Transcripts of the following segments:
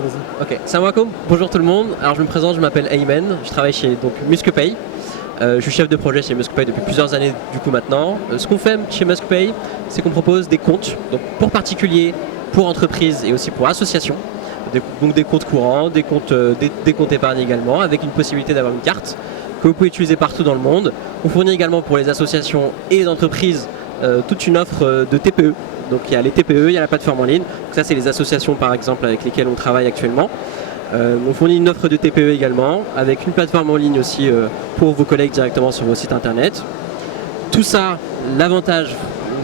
Ok, salam alaikum, bonjour tout le monde. Alors je me présente, je m'appelle Ayman, je travaille chez MuskPay. Je suis chef de projet chez MuskPay depuis plusieurs années du coup maintenant. Ce qu'on fait chez MuskPay, c'est qu'on propose des comptes donc pour particuliers, pour entreprises et aussi pour associations. Donc des comptes courants, des comptes épargne également, avec une possibilité d'avoir une carte que vous pouvez utiliser partout dans le monde. On fournit également pour les associations et les entreprises toute une offre de TPE. Donc il y a les TPE, il y a la plateforme en ligne. Donc ça c'est les associations par exemple avec lesquelles on travaille actuellement. On fournit une offre de TPE également, avec une plateforme en ligne aussi pour vos collègues directement sur vos sites internet. Tout ça, l'avantage,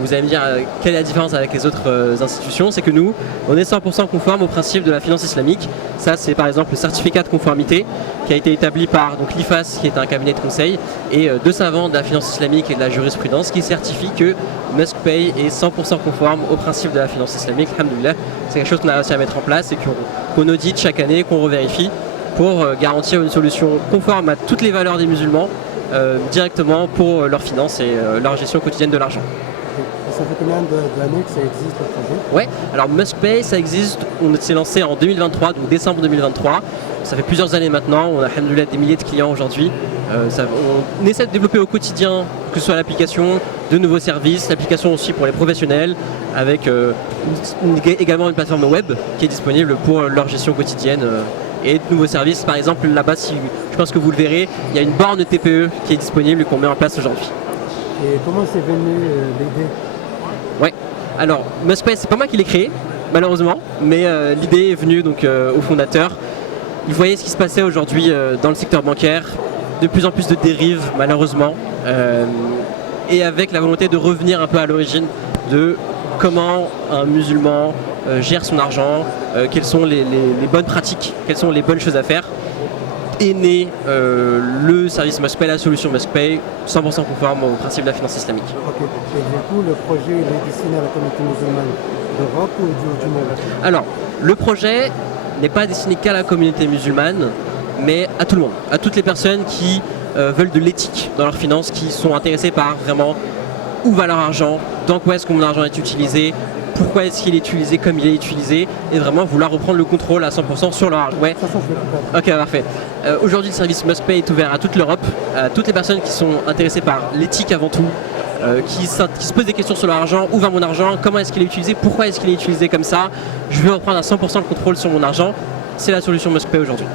vous allez me dire quelle est la différence avec les autres institutions, c'est que nous, on est 100% conforme au principe de la finance islamique. Ça c'est par exemple le certificat de conformité qui a été établi par l'IFAS, qui est un cabinet de conseil, et deux savants de la finance islamique et de la jurisprudence qui certifient que MuskPay est 100% conforme au principe de la finance islamique. Alhamdoulilah, c'est quelque chose qu'on a réussi à mettre en place et qu'on audite chaque année, qu'on revérifie pour garantir une solution conforme à toutes les valeurs des musulmans directement pour leurs finances et leur gestion quotidienne de l'argent. Ça fait combien d'années que ça existe le projet? Ouais, alors MuskPay, ça existe, on s'est lancé en 2023, donc décembre 2023. Ça fait plusieurs années maintenant, on a alhamdoulilah des milliers de clients aujourd'hui. On essaie de développer au quotidien, que ce soit l'application, de nouveaux services, l'application aussi pour les professionnels, avec également une plateforme web qui est disponible pour leur gestion quotidienne. Et de nouveaux services, par exemple là-bas, je pense que vous le verrez, il y a une borne TPE qui est disponible et qu'on met en place aujourd'hui. Et comment c'est venu l'idée? Ouais, alors MuskPay, c'est pas moi qui l'ai créé, malheureusement, mais l'idée est venue donc, au fondateur. Il voyait ce qui se passait aujourd'hui dans le secteur bancaire, de plus en plus de dérives, malheureusement, et avec la volonté de revenir un peu à l'origine de comment un musulman gère son argent, quelles sont les bonnes pratiques, quelles sont les bonnes choses à faire. Est né le service MuskPay, la solution MuskPay, 100% conforme au principe de la finance islamique. Ok. Et du coup, le projet il est destiné à la communauté musulmane d'Europe ou du monde? Alors, le projet n'est pas destiné qu'à la communauté musulmane, mais à tout le monde, à toutes les personnes qui veulent de l'éthique dans leurs finances, qui sont intéressées par vraiment où va leur argent, dans quoi est-ce que mon argent est utilisé, pourquoi est-ce qu'il est utilisé comme il est utilisé, et vraiment vouloir reprendre le contrôle à 100% sur leur argent. Ouais. Ça, je vais tout faire. Ok, parfait. Aujourd'hui, le service MuskPay est ouvert à toute l'Europe, à toutes les personnes qui sont intéressées par l'éthique avant tout, qui se posent des questions sur leur argent, où va mon argent, comment est-ce qu'il est utilisé, pourquoi est-ce qu'il est utilisé comme ça, je veux reprendre à 100% le contrôle sur mon argent. C'est la solution MuskPay aujourd'hui.